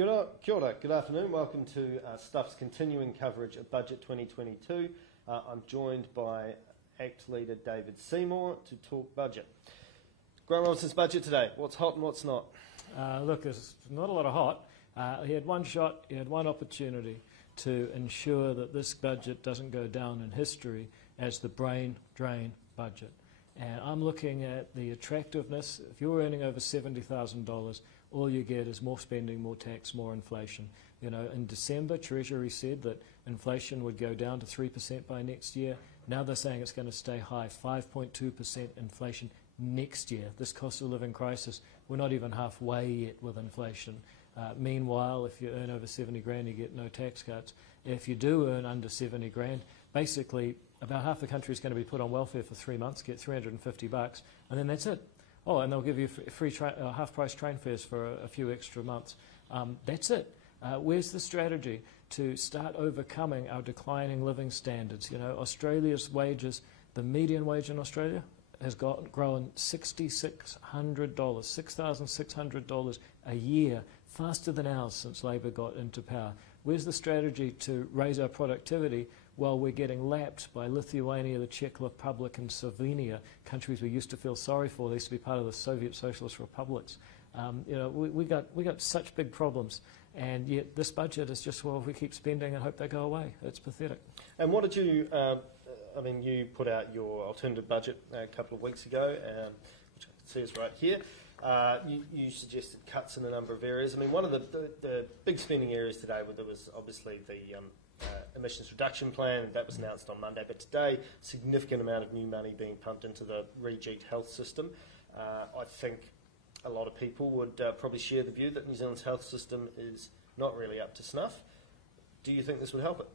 Kia ora, good afternoon. Welcome to Stuff's continuing coverage of Budget 2022. I'm joined by ACT Leader David Seymour to talk budget. Grant Robertson's budget today. What's hot and what's not? Look, there's not a lot of hot. He had one shot, he had one opportunity to ensure that this budget doesn't go down in history as the brain drain budget. And I'm looking at the attractiveness. If you're earning over $70,000, all you get is more spending, more tax, more inflation. You know, in December, Treasury said that inflation would go down to 3% by next year. Now they're saying it's going to stay high, 5.2% inflation next year. This cost of living crisis, we're not even halfway yet with inflation. Meanwhile, if you earn over 70 grand, you get no tax cuts. If you do earn under 70 grand, basically about half the country is going to be put on welfare for 3 months, get $350, and then that's it. Oh, and they'll give you free half-price train fares for a few extra months. That's it. Where's the strategy to start overcoming our declining living standards? You know, Australia's wages, the median wage in Australia has grown $6,600, $6,600 a year, faster than ours since Labor got into power. Where's the strategy to raise our productivity while we're getting lapped by Lithuania, the Czech Republic, and Slovenia, countries we used to feel sorry for? They used to be part of the Soviet Socialist republics. You know, we got such big problems, and yet this budget is just, well, we keep spending and hope they go away. It's pathetic. And what did you, I mean, you put out your alternative budget a couple of weeks ago, which I can see is right here. You suggested cuts in a number of areas. I mean, one of the big spending areas today, there was obviously the emissions reduction plan, that was announced on Monday, but today, significant amount of new money being pumped into the regeed health system. I think a lot of people would probably share the view that New Zealand's health system is not really up to snuff. Do you think this would help it?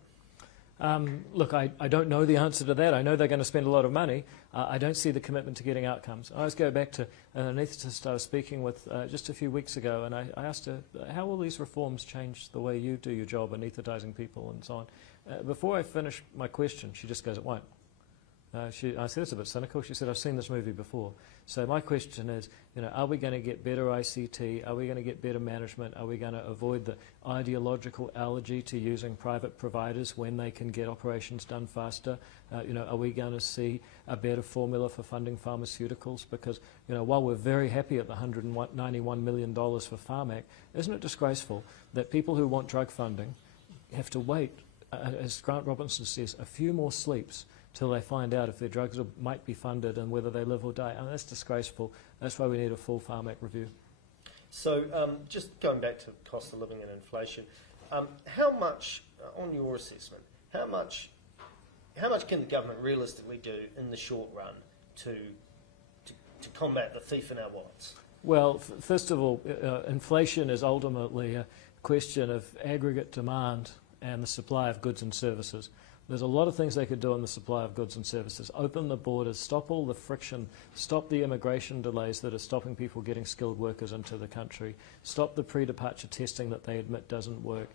Look, I don't know the answer to that. I know they're going to spend a lot of money. I don't see the commitment to getting outcomes. I always go back to an anaesthetist I was speaking with just a few weeks ago, and I asked her, how will these reforms change the way you do your job, anaesthetising people and so on? Before I finished my question, she just goes, it won't. I said, it's a bit cynical. She said, I've seen this movie before. So my question is, you know, are we going to get better ICT? Are we going to get better management? Are we going to avoid the ideological allergy to using private providers when they can get operations done faster? You know, are we going to see a better formula for funding pharmaceuticals? Because, you know, while we're very happy at the $191 million for PharmAC, isn't it disgraceful that people who want drug funding have to wait, as Grant Robertson says, a few more sleeps till they find out if their drugs might be funded and whether they live or die? I mean, that's disgraceful. That's why we need a full PharmAC review. So just going back to cost of living and inflation, how much, on your assessment, how much can the government realistically do in the short run to combat the thief in our wallets? Well, first of all, inflation is ultimately a question of aggregate demand and the supply of goods and services. There's a lot of things they could do on the supply of goods and services. Open the borders, stop all the friction, stop the immigration delays that are stopping people getting skilled workers into the country, stop the pre-departure testing that they admit doesn't work.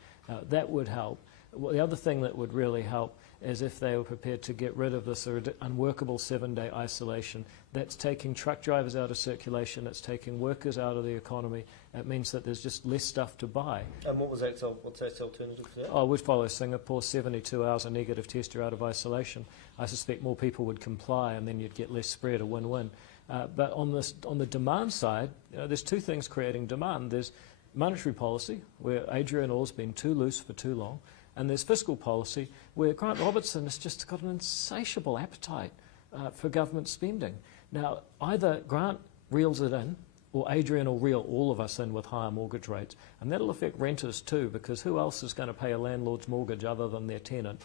That would help. Well, the other thing that would really help is if they were prepared to get rid of this unworkable 7-day isolation. That's taking truck drivers out of circulation, it's taking workers out of the economy. It means that there's just less stuff to buy. And what's that alternative to that? Oh, we'd follow Singapore, 72 hours a negative test, you're out of isolation. I suspect more people would comply and then you'd get less spread, a win-win. But on the demand side, you know, there's two things creating demand. There's monetary policy, where Adrian Orr's been too loose for too long. And there's fiscal policy, where Grant Robertson has just got an insatiable appetite for government spending. Now, either Grant reels it in, or Adrian will reel all of us in with higher mortgage rates. And that'll affect renters too, because who else is going to pay a landlord's mortgage other than their tenant?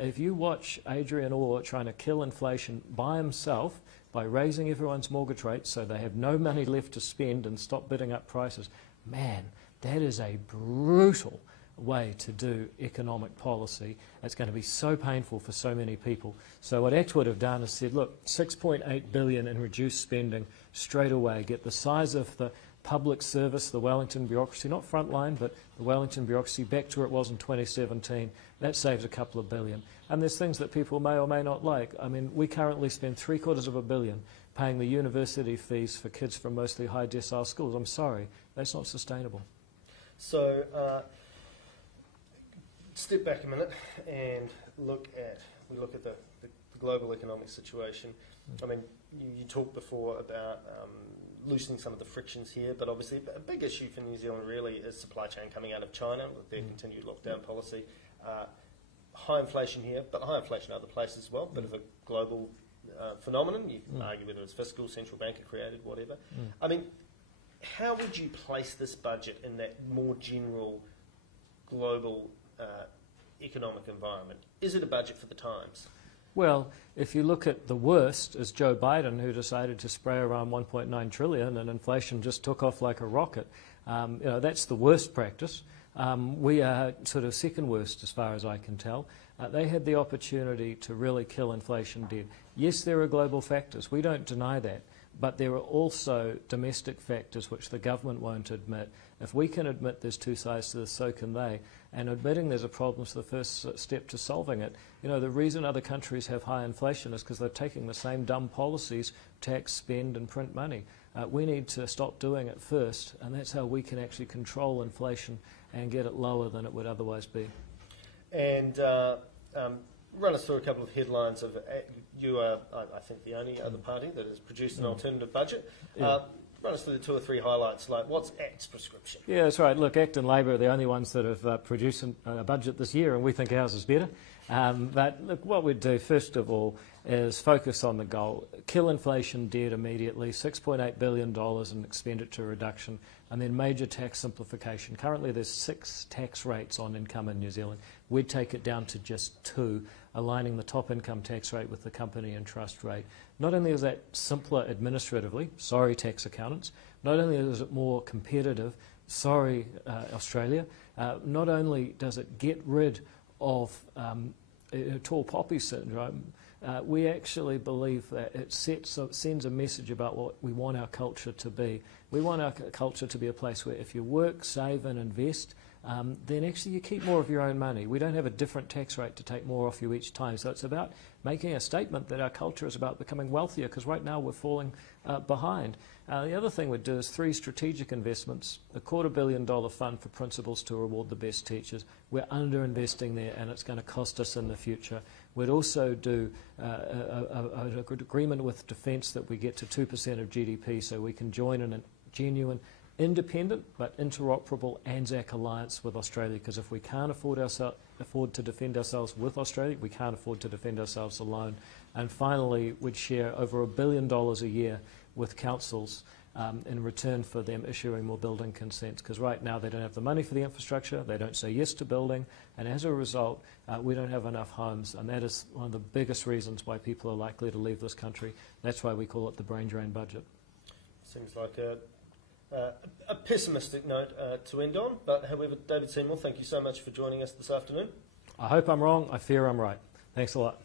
If you watch Adrian Orr trying to kill inflation by himself, by raising everyone's mortgage rates so they have no money left to spend and stop bidding up prices, man, that is a brutal way to do economic policy. It's going to be so painful for so many people. So what ACT would have done is said, look, $6.8 billion in reduced spending straight away, get the size of the public service, the Wellington bureaucracy, not frontline, but the Wellington bureaucracy back to where it was in 2017. That saves a couple of billion. And there's things that people may or may not like. I mean, we currently spend $750 million paying the university fees for kids from mostly high decile schools. I'm sorry, that's not sustainable. So step back a minute and look at the global economic situation. I mean, you talked before about loosening some of the frictions here, but obviously a big issue for New Zealand really is supply chain coming out of China with their continued lockdown policy. High inflation here, but high inflation other places as well. Bit of a global phenomenon. You can argue whether it's fiscal, central banker created, whatever. I mean, how would you place this budget in that more general global economic environment? Is it a budget for the times? Well, if you look at the worst, is Joe Biden, who decided to spray around 1.9 trillion and inflation just took off like a rocket. That's the worst practice. We are sort of second worst as far as I can tell. They had the opportunity to really kill inflation dead. Yes, there are global factors. We don't deny that. But there are also domestic factors which the government won't admit. If we can admit there's two sides to this, so can they. And admitting there's a problem is the first step to solving it. The reason other countries have high inflation is because they're taking the same dumb policies, tax, spend and print money. We need to stop doing it first, and that's how we can actually control inflation and get it lower than it would otherwise be. And run us through a couple of headlines of you are, I think, the only other party that has produced an alternative budget. Yeah. Run us through the two or three highlights, like what's ACT's prescription? Yeah, that's right. Look, ACT and Labor are the only ones that have produced a budget this year, and we think ours is better. But look, what we'd do, first of all, is focus on the goal. Kill inflation dead immediately, $6.8 billion in expenditure reduction, and then major tax simplification. Currently there's 6 tax rates on income in New Zealand. We'd take it down to just 2, aligning the top income tax rate with the company and trust rate. Not only is that simpler administratively, sorry tax accountants, not only is it more competitive, sorry Australia, not only does it get rid of tall poppy syndrome, we actually believe that it sends a message about what we want our culture to be. We want our culture to be a place where if you work, save and invest, then actually you keep more of your own money. We don't have a different tax rate to take more off you each time. So it's about making a statement that our culture is about becoming wealthier, because right now we're falling behind. The other thing we'd do is 3 strategic investments, a $250 million fund for principals to reward the best teachers. We're under-investing there, and it's going to cost us in the future. We'd also do an agreement with Defence that we get to 2% of GDP, so we can join in a genuine, independent but interoperable ANZAC alliance with Australia, because if we can't afford to defend ourselves with Australia, we can't afford to defend ourselves alone. And finally, we'd share over $1 billion a year with councils in return for them issuing more building consents, because right now they don't have the money for the infrastructure, they don't say yes to building, and as a result we don't have enough homes, and that is one of the biggest reasons why people are likely to leave this country. That's why we call it the brain drain budget. Seems like a pessimistic note to end on, but however, David Seymour, thank you so much for joining us this afternoon. I hope I'm wrong, I fear I'm right. Thanks a lot.